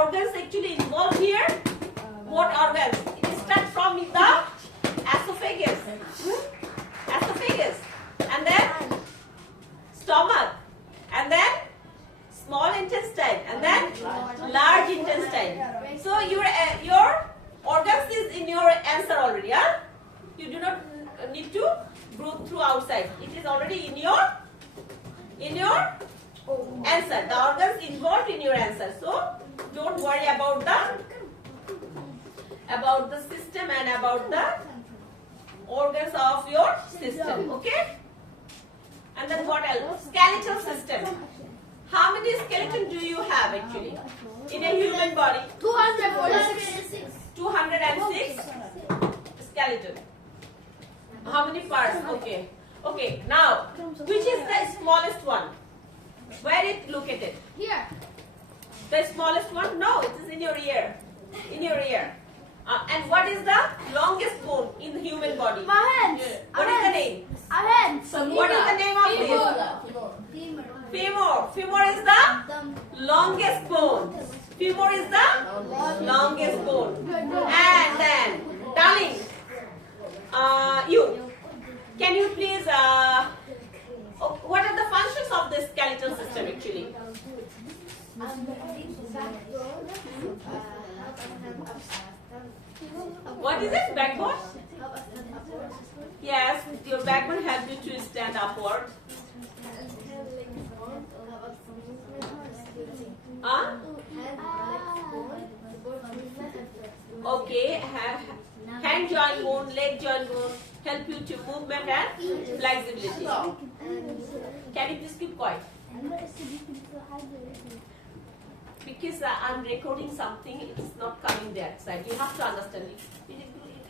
organs actually involved here? What organs? It starts from the esophagus. Esophagus. And then stomach. And then small intestine. And then large intestine. So your organs is in your answer already. Huh? You do not need to go through outside. It is already in your answer. The organs involved in your answer. So don't worry about the system and about the organs of your system. Okay? And then what else? Skeletal system. How many skeleton do you have actually in a human body? 246. 206 skeleton. How many parts? Okay. Okay. Now, which is the smallest one? Where it located? Here. The smallest one? No, it is in your ear. In your ear. And what is the longest bone in the human body? My hands. What is the name? Our hands. What is the name of this? Femur. Femur is the longest bone. Femur is the longest bone. And then, darling, can you please, what are the functions of the skeletal system actually? What is it? Backbone? Yes, your backbone helps you to stand upward. Okay, hand joint bone, leg joint bone help you to movement and flexibility. Can you please keep quiet? Because I'm recording something, it's not coming that side. You have to understand it.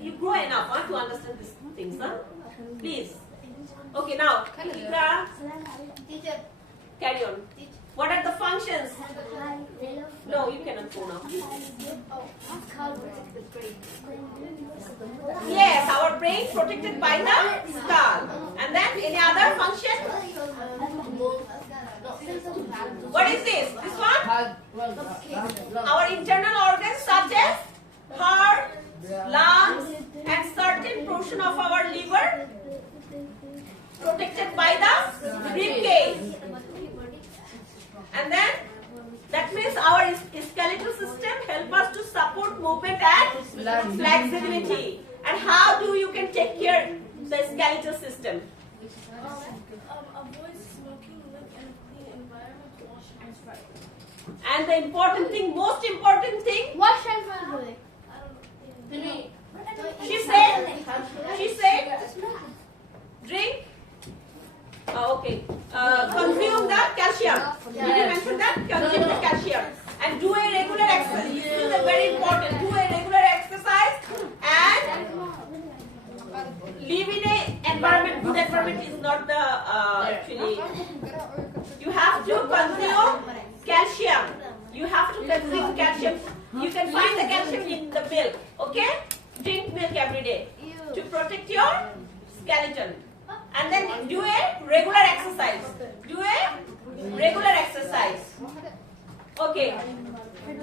You grow enough to understand these things, huh? Please. Okay, now, Ikra, carry on. What are the functions? No, you cannot go now. Yes, our brain protected by the skull. And then any other function? What is this? This one? Our internal organs such as heart, lungs, and certain portion of our liver protected by the rib cage. And then that means our skeletal system help us to support movement and flexibility. And how do you can take care the skeletal system? Avoid smoking, live in a clean environment, wash hands right. And the important thing, most important thing, Wash hands right. she said, drink. Okay. Consume the calcium. Did you mention that? Consume the calcium. And do a regular exercise. This is very important. Do a regular exercise and live in a environment. Good environment is not the actually. You have to consume calcium. You have to consume calcium. You can find the calcium in the milk. Okay? Drink milk every day to protect your skeleton. And then do a regular exercise. Do a regular exercise. Okay.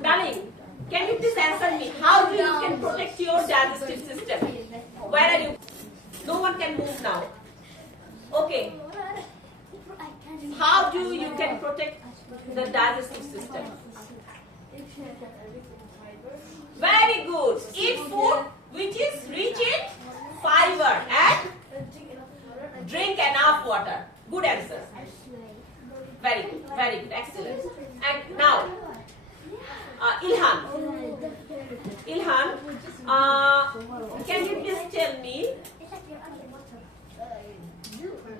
Darling, can you please answer me? How do you can protect your digestive system? Where are you? No one can move now. Okay. How do you can protect the digestive system? Very good. Eat food which is rich in fiber and drink enough water. Good answer. Very good. Very good. Excellent. And now, Ilhan. Ilhan, can you please tell me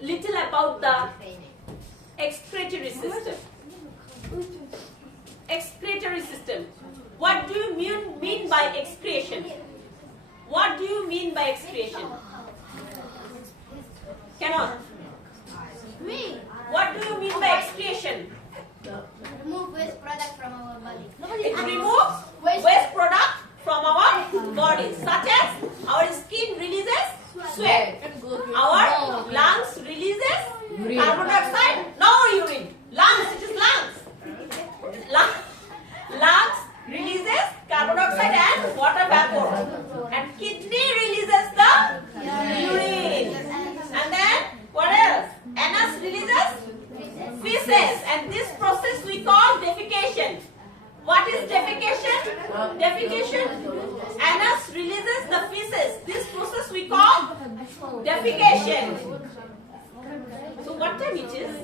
little about the excretory system? Excretory system. What do you mean by excretion? What do you mean by excretion? Cannot. Me. What do you mean by excretion? Remove waste product from our body. It removes waste product from our body, such as our skin releases sweat, our lungs releases carbon dioxide, no urine. Lungs, it is lungs. Lungs release What is defecation? Defecation. Anus releases the feces. This process we call defecation. So what time it is?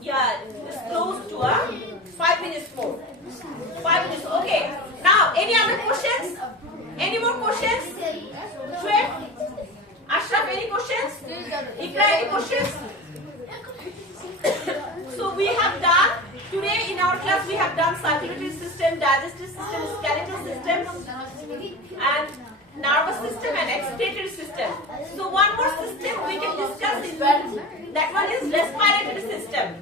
Yeah, it's close to 5 minutes more. 5 minutes. Okay. Now, any other questions? Any more questions? Shweb? Ashraf, any questions? Ikra, any questions? So we have done, today in our class we have done circulatory system, digestive system, skeletal system and nervous system and excretory system. So one more system we can discuss in that one is respiratory system.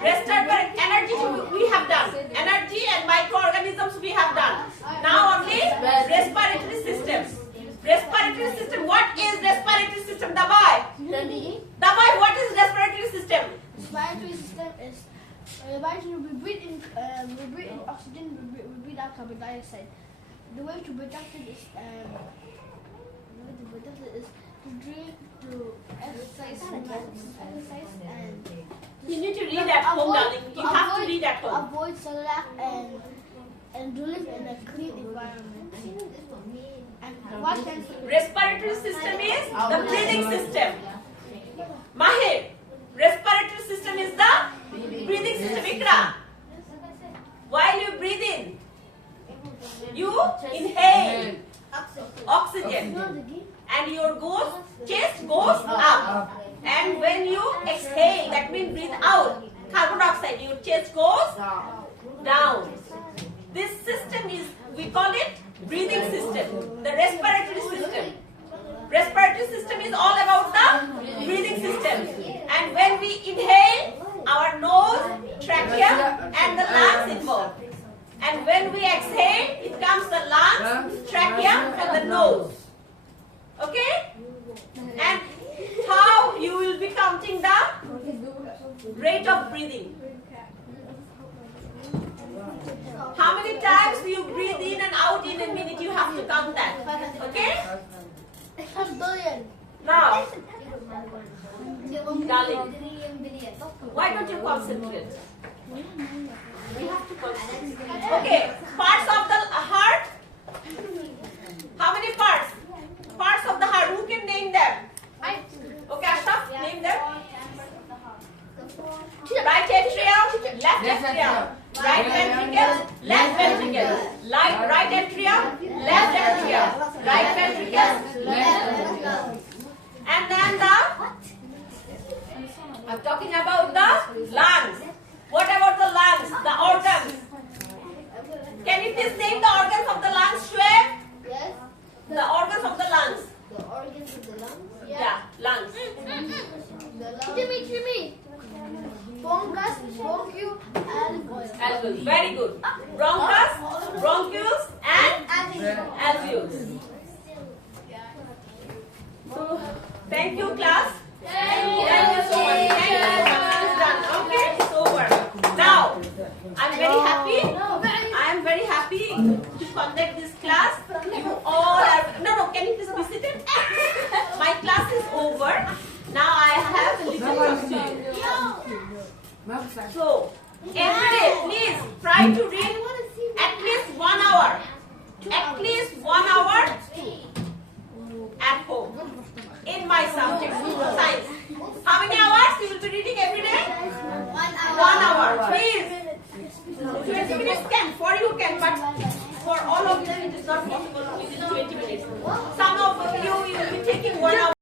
Respiratory energy we have done. Energy and microorganisms we have done. Now only respiratory system. Respiratory system. What is respiratory system? Dabai. Dabai, what is respiratory system? Respiratory system is we breathe in oxygen, we breathe out carbon dioxide. The way to protect it is to drink, to exercise, and you need to read at home, darling. You have to read at home. Avoid sunlight and to live in a clean environment. And what can Respiratory system is the breathing system. Mahir, respiratory system is the breathing system. Ikra, while you breathe in, you inhale oxygen and your chest goes up. And when you exhale, that means breathe out carbon dioxide, your chest goes down. This system is, we call it breathing system, the respiratory system. Respiratory system is all about the breathing system. And when we inhale, our nose, trachea and the lungs involved. And when we exhale, it comes the lungs, trachea and the nose. Okay? And how you will be counting the rate of breathing. How many times you breathe in and out in a minute, you have to count that. Okay? billion? Now, darling, why don't you concentrate? We have to concentrate. Okay, parts of the heart. How many parts? Parts of the heart. Who can name them? Okay, Ashraf, name them. Right atrium, left atrium. Right ventricle, left ventricle. Right atrium, left atrium. Right ventricle, left ventricle. And then I'm talking about the lungs. What about the lungs, the organs? Can you please name the organs of the lungs, Shweb? Yes. The organs of the lungs. The organs of the lungs? Yeah, lungs. The lungs. Jimmy. Bronchus, bronchiole, alveolus. Very good. Bronchus, bronchioles, and alveolus. So, thank you, class. Thank you so much. Thank you. It's done. Okay, it's over. Now, I'm very happy. I am very happy to conduct this class. You all are. No, can you please be seated? My class is over. Now I have a little task to you. So, every day, please try to read at least 1 hour. At least 1 hour at home in my subject, science. How many hours you will be reading every day? 1 hour. 1 hour. Please. 20 minutes can, for you can, but